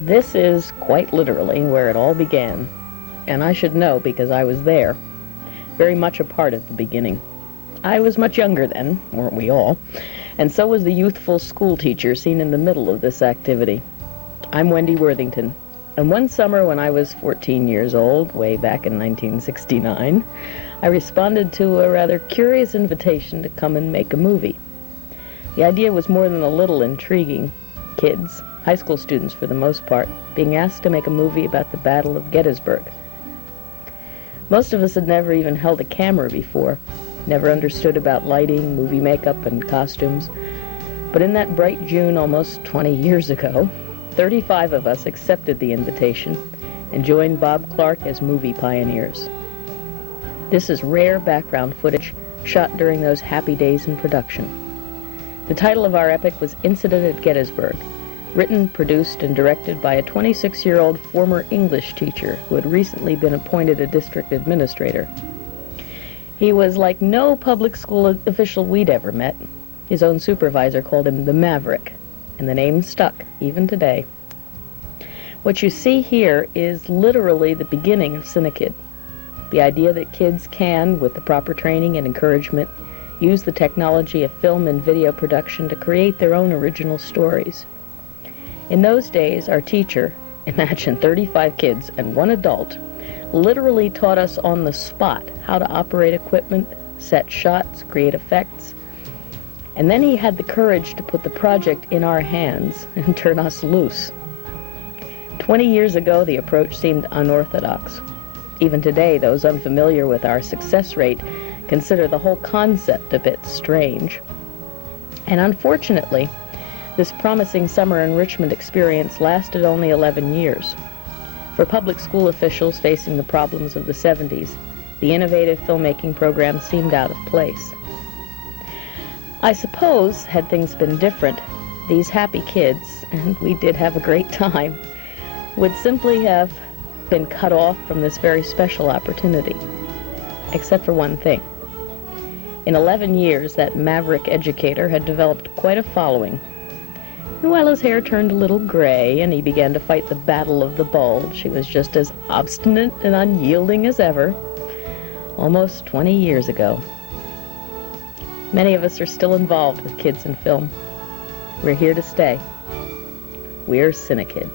This is quite literally where it all began, and I should know because I was there, very much a part of the beginning. I was much younger then, weren't we all? And so was the youthful school teacher seen in the middle of this activity. I'm Wendy Worthington, and one summer when I was 14 years old, way back in 1969, I responded to a rather curious invitation to come and make a movie. The idea was more than a little intriguing. Kids, high school students for the most part, being asked to make a movie about the Battle of Gettysburg. Most of us had never even held a camera before, never understood about lighting, movie makeup, and costumes. But in that bright June almost 20 years ago, 35 of us accepted the invitation and joined Bob Clark as movie pioneers. This is rare background footage shot during those happy days in production. The title of our epic was Incident at Gettysburg, written, produced, and directed by a 26-year-old former English teacher who had recently been appointed a district administrator. He was like no public school official we'd ever met. His own supervisor called him the Maverick, and the name stuck, even today. What you see here is literally the beginning of Cinekyd, the idea that kids can, with the proper training and encouragement, use the technology of film and video production to create their own original stories. In those days, our teacher, imagine 35 kids and one adult, literally taught us on the spot how to operate equipment, set shots, create effects. And then he had the courage to put the project in our hands and turn us loose. 20 years ago, the approach seemed unorthodox. Even today, those unfamiliar with our success rate consider the whole concept a bit strange. And unfortunately, this promising summer enrichment experience lasted only 11 years. For public school officials facing the problems of the 70s, the innovative filmmaking program seemed out of place. I suppose, had things been different, these happy kids, and we did have a great time, would simply have been cut off from this very special opportunity. Except for one thing. In 11 years, that maverick educator had developed quite a following. And while his hair turned a little gray and he began to fight the battle of the bulge, he was just as obstinate and unyielding as ever, almost 20 years ago. Many of us are still involved with kids in film. We're here to stay. We're Cinekyd.